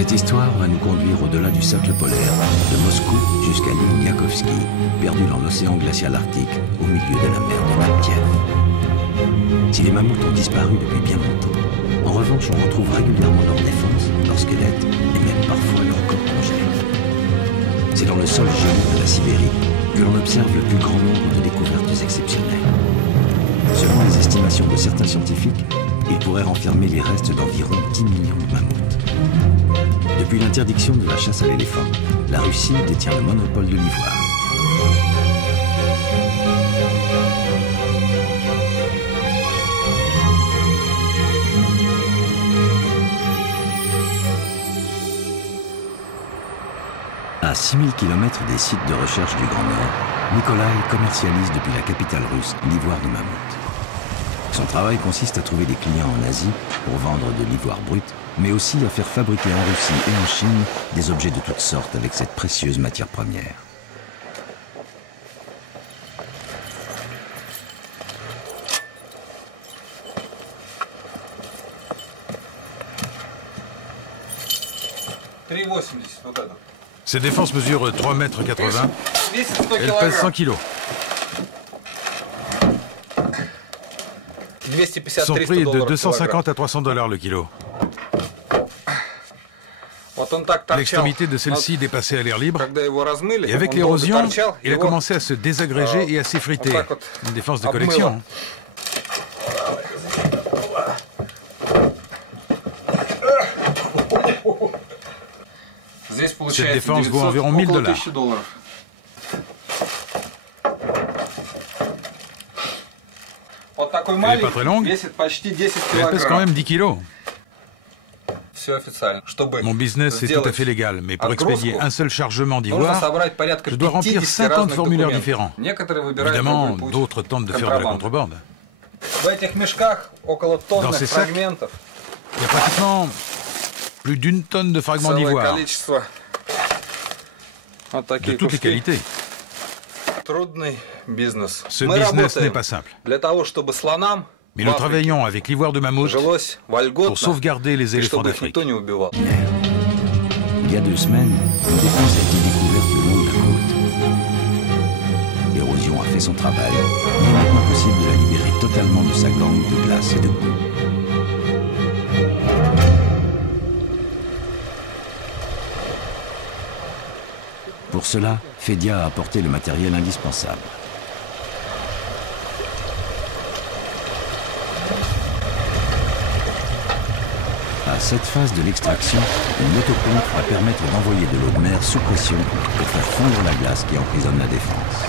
Cette histoire va nous conduire au-delà du cercle polaire, de Moscou jusqu'à l'île Yakovsky, perdue dans l'océan glacial arctique, au milieu de la mer de Kaptiev. Si les mammouths ont disparu depuis bien longtemps, en revanche, on retrouve régulièrement leur défense, leur squelette et même parfois leur corps congelé. C'est dans le sol gelé de la Sibérie que l'on observe le plus grand nombre de découvertes exceptionnelles. Selon les estimations de certains scientifiques, il pourrait renfermer les restes d'environ 10 millions de mammouths. Depuis l'interdiction de la chasse à l'éléphant, la Russie détient le monopole de l'ivoire. À 6000 km des sites de recherche du Grand Nord, Nikolaï commercialise depuis la capitale russe l'ivoire de mammouth. Son travail consiste à trouver des clients en Asie pour vendre de l'ivoire brut, mais aussi à faire fabriquer en Russie et en Chine des objets de toutes sortes avec cette précieuse matière première. Ces défenses mesurent 3,80 m. Elles pèsent 100 kg. Son prix est de 250 à 300 $ le kilo. L'extrémité de celle-ci dépassait à l'air libre, et avec l'érosion, il a commencé à se désagréger et à s'effriter. Une défense de collection. Cette défense vaut environ 1000 $. Elle n'est pas très longue, mais elle pèse quand même 10 kilos. Mon business est tout à fait légal, mais pour expédier un seul chargement d'ivoire, je dois remplir 50 formulaires différents. Évidemment, d'autres tentent de faire de la contrebande. Dans ces sacs, il y a pratiquement plus d'1 tonne de fragments d'ivoire, de toutes les qualités. Ce business n'est pas simple. Mais nous travaillons avec l'ivoire de mammouth pour sauvegarder les éléphants d'Afrique. Il y a 2 semaines, une défense a été découverte le long de la côte. L'érosion a fait son travail. Il est maintenant possible de la libérer totalement de sa gangue de glace et de boue. Pour cela, Fedia a apporté le matériel indispensable. À cette phase de l'extraction, une motopompe va permettre d'envoyer de l'eau de mer sous pression pour faire fondre la glace qui emprisonne la défense.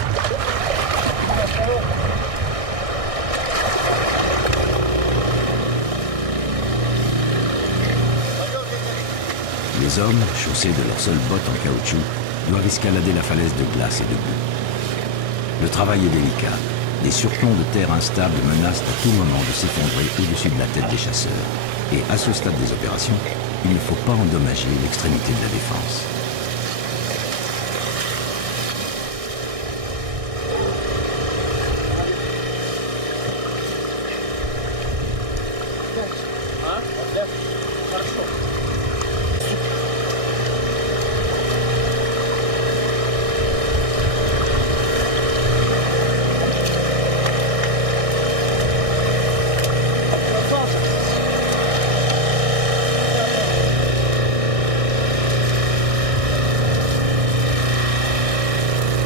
Les hommes, chaussés de leurs seules bottes en caoutchouc, doivent escalader la falaise de glace et de boue. Le travail est délicat. Des surplombs de terre instables menacent à tout moment de s'effondrer au-dessus de la tête des chasseurs. Et à ce stade des opérations, il ne faut pas endommager l'extrémité de la défense.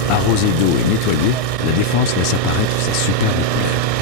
Arrosée d'eau et nettoyée, la défense laisse apparaître sa superbe couleur.